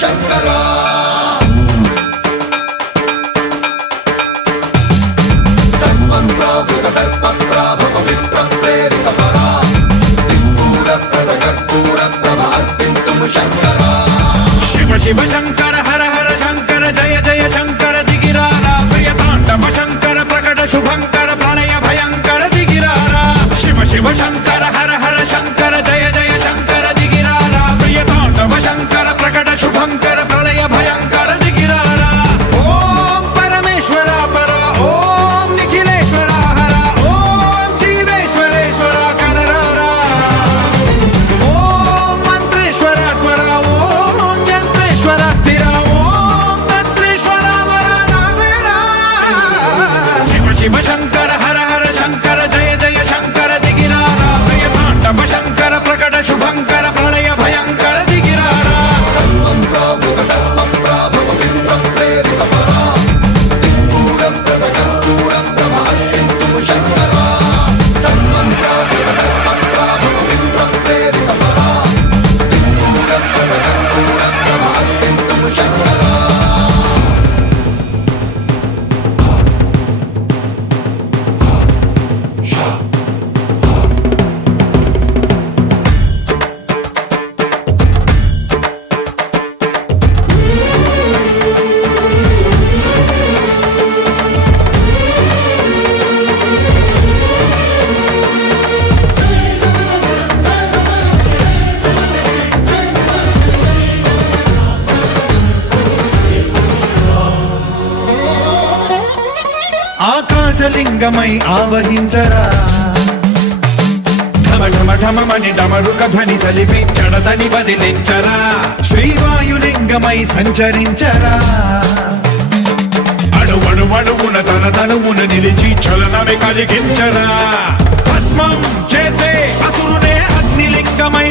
శంకరా శివ శివ శంకర హర హర శంకర జయ జయ శంకర దిగిరారా ప్రియ తాండవ శంకర ప్రకట శుభంకర ప్రళయ భయంకర దిగిరారా శివ శివ శంకర హర హర శంకర జయ జయ శంకర దిగిరారా ప్రియ తాండవ శంకర ప్రకట శుభంకర ప్రళయ భయంకర దిగిరారా ఓం పరమేశ్వర పర ఓం నిఖిలేశ్వర హర ఓం జీవేశ్వరేశ్వర కరరారా ఓం మంత్రేశ్వర స్వర ఓం యంత్రేశ్వర స్థిర ఓం తంత్రేశ్వర వర రామేరా శివ శివ శంకర హర హర శంకర జయ జయ శంకర దిగిరారా ప్రియ తాండవ శంకర ప్రకట శుభంకర ప్రళయ భయంకర దిగిరారా ఆకాశలింగమై ఆవహించరా ఢమ ఢమ ఢమమని డమరుక ధ్వని సలిపి జడదని వదిలించరా శ్రీవాయులింగమై సంచరించరా అడువడువడువున తన తనువున నిలిచి చలనమే కలిగించరా భస్మం చేసే అసురునే అగ్నిలింగమై